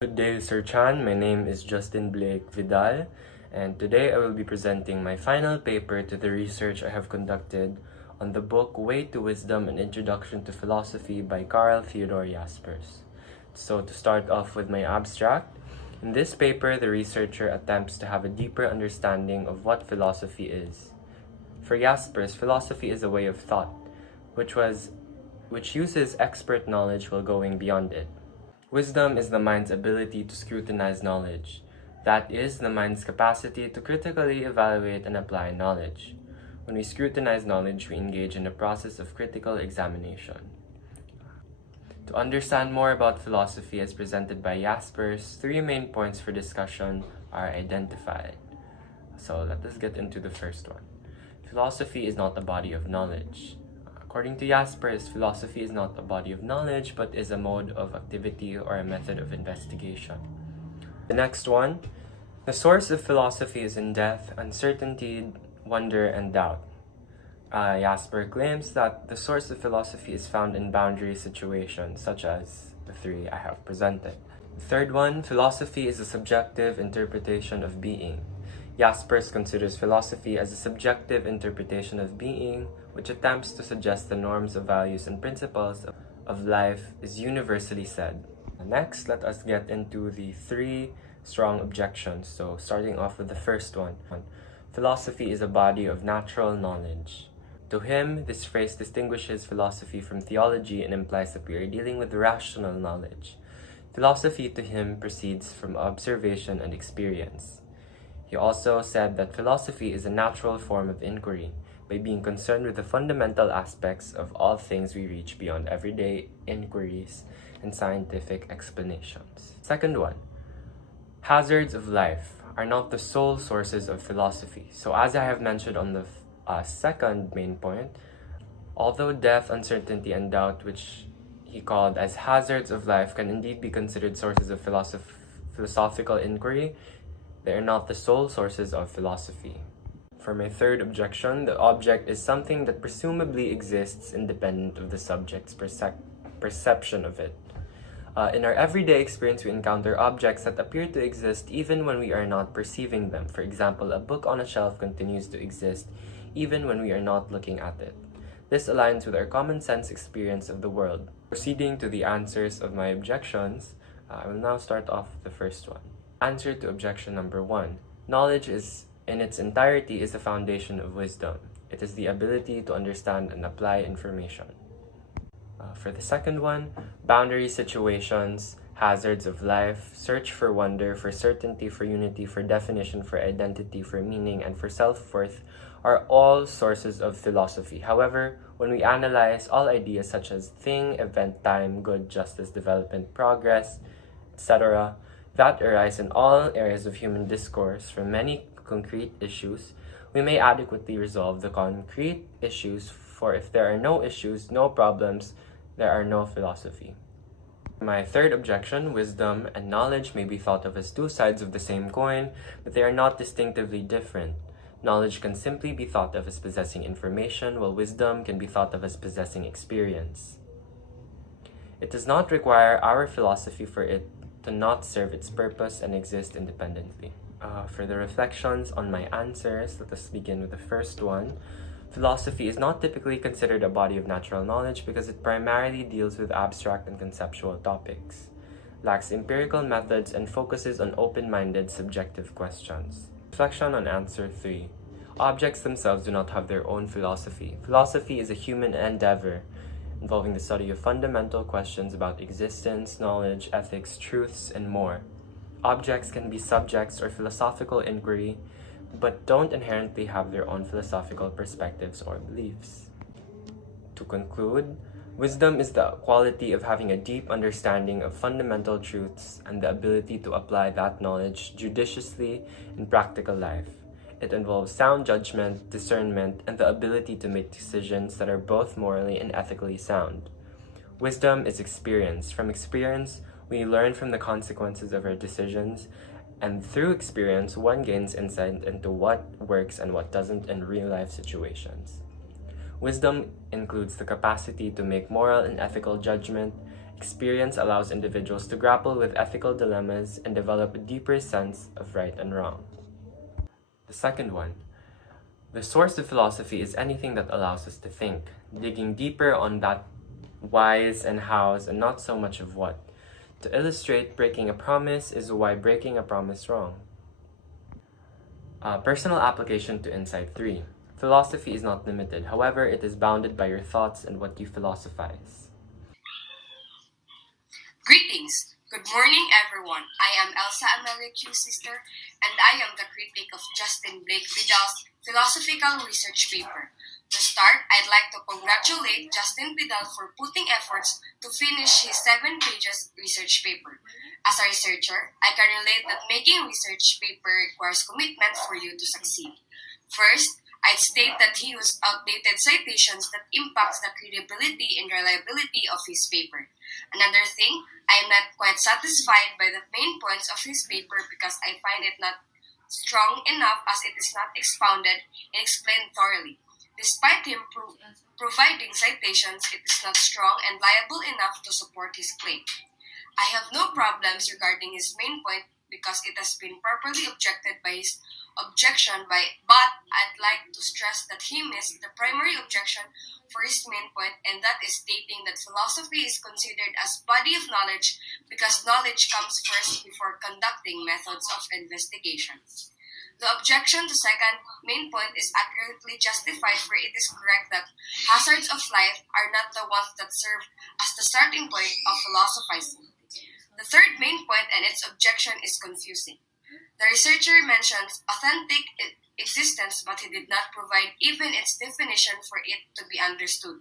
Good day, Sir Chan. My name is Justin Blake Vidal, and today I will be presenting my final paper to the research I have conducted on the book Way to Wisdom: An Introduction to Philosophy by Carl Theodor Jaspers. So to start off with my abstract, in this paper the researcher attempts to have a deeper understanding of what philosophy is. For Jaspers, philosophy is a way of thought, which uses expert knowledge while going beyond it. Wisdom is the mind's ability to scrutinize knowledge. That is, the mind's capacity to critically evaluate and apply knowledge. When we scrutinize knowledge, we engage in a process of critical examination. To understand more about philosophy as presented by Jaspers, three main points for discussion are identified. So let us get into the first one. Philosophy is not a body of knowledge. According to Jaspers, philosophy is not a body of knowledge, but is a mode of activity or a method of investigation. The next one, the source of philosophy is in death, uncertainty, wonder, and doubt. Jaspers claims that the source of philosophy is found in boundary situations, such as the three I have presented. The third one, philosophy is a subjective interpretation of being. Jaspers considers philosophy as a subjective interpretation of being, which attempts to suggest the norms of values and principles of life is universally said. Next, let us get into the three strong objections. So starting off with the first one. Philosophy is a body of natural knowledge. To him, this phrase distinguishes philosophy from theology and implies that we are dealing with rational knowledge. Philosophy to him proceeds from observation and experience. He also said that philosophy is a natural form of inquiry, by being concerned with the fundamental aspects of all things we reach beyond everyday inquiries and scientific explanations. Second one, hazards of life are not the sole sources of philosophy. So as I have mentioned on the second main point, although death, uncertainty, and doubt, which he called as hazards of life, can indeed be considered sources of philosophical inquiry, they are not the sole sources of philosophy. For my third objection, the object is something that presumably exists independent of the subject's perception of it. In our everyday experience, we encounter objects that appear to exist even when we are not perceiving them. For example, a book on a shelf continues to exist even when we are not looking at it. This aligns with our common sense experience of the world. Proceeding to the answers of my objections, I will now start off with the first one. Answer to objection number 1. Knowledge in its entirety is the foundation of wisdom. It is the ability to understand and apply information. For the second one, boundary situations, hazards of life, search for wonder, for certainty, for unity, for definition, for identity, for meaning, and for self-worth are all sources of philosophy. However, when we analyze all ideas such as thing, event, time, good, justice, development, progress, etc., that arise in all areas of human discourse from many concrete issues, we may adequately resolve the concrete issues, for if there are no issues, no problems, there are no philosophy. My third objection, wisdom and knowledge may be thought of as two sides of the same coin, but they are not distinctively different. Knowledge can simply be thought of as possessing information, while wisdom can be thought of as possessing experience. It does not require our philosophy for it to not serve its purpose and exist independently. For the reflections on my answers, let us begin with the first one. Philosophy is not typically considered a body of natural knowledge because it primarily deals with abstract and conceptual topics, lacks empirical methods, and focuses on open-minded subjective questions. Reflection on answer 3. Objects themselves do not have their own philosophy. Philosophy is a human endeavor involving the study of fundamental questions about existence, knowledge, ethics, truths, and more. Objects can be subjects or philosophical inquiry, but don't inherently have their own philosophical perspectives or beliefs. To conclude, wisdom is the quality of having a deep understanding of fundamental truths and the ability to apply that knowledge judiciously in practical life. It involves sound judgment, discernment, and the ability to make decisions that are both morally and ethically sound. Wisdom is experience. From experience, we learn from the consequences of our decisions, and through experience, one gains insight into what works and what doesn't in real-life situations. Wisdom includes the capacity to make moral and ethical judgment, Experience allows individuals to grapple with ethical dilemmas and develop a deeper sense of right and wrong. The second one, the source of philosophy is anything that allows us to think, digging deeper on that whys and hows and not so much of what. To illustrate, breaking a promise is why breaking a promise wrong. Personal application to Insight 3. Philosophy is not limited, however, it is bounded by your thoughts and what you philosophize. Greetings! Good morning, everyone. I am Elsa Amelia Q. Sister, and I am the critic of Justin Blake Vidal's philosophical research paper. To start, I'd like to congratulate Justin Vidal for putting efforts to finish his 7 pages research paper. As a researcher, I can relate that making research paper requires commitment for you to succeed. First, I'd state that he used outdated citations that impacts the credibility and reliability of his paper. Another thing, I'm not quite satisfied by the main points of his paper because I find it not strong enough as it is not expounded and explained thoroughly. Despite him providing citations, it is not strong and liable enough to support his claim. I have no problems regarding his main point because it has been properly objected by his but I'd like to stress that he missed the primary objection for his main point, and that is stating that philosophy is considered as body of knowledge because knowledge comes first before conducting methods of investigation. The objection to second main point is accurately justified, for it is correct that hazards of life are not the ones that serve as the starting point of philosophizing. The third main point and its objection is confusing. The researcher mentions authentic existence, but he did not provide even its definition for it to be understood.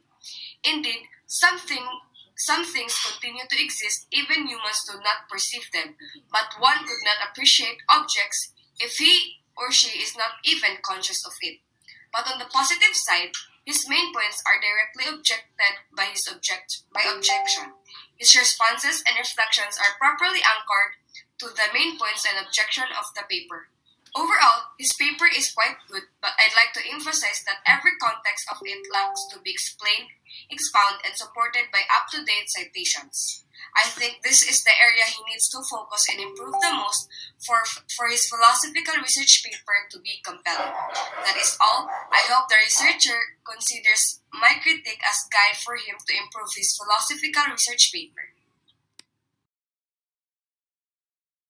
Indeed, some things continue to exist even humans do not perceive them, but one could not appreciate objects if he or she is not even conscious of it. But on the positive side, his main points are directly objected by objection. His responses and reflections are properly anchored to the main points and objection of the paper. Overall, his paper is quite good, but I'd like to emphasize that every context of it lacks to be explained, expounded, and supported by up-to-date citations. I think this is the area he needs to focus and improve the most for his philosophical research paper to be compelling. That is all. I hope the researcher considers my critique as guide for him to improve his philosophical research paper.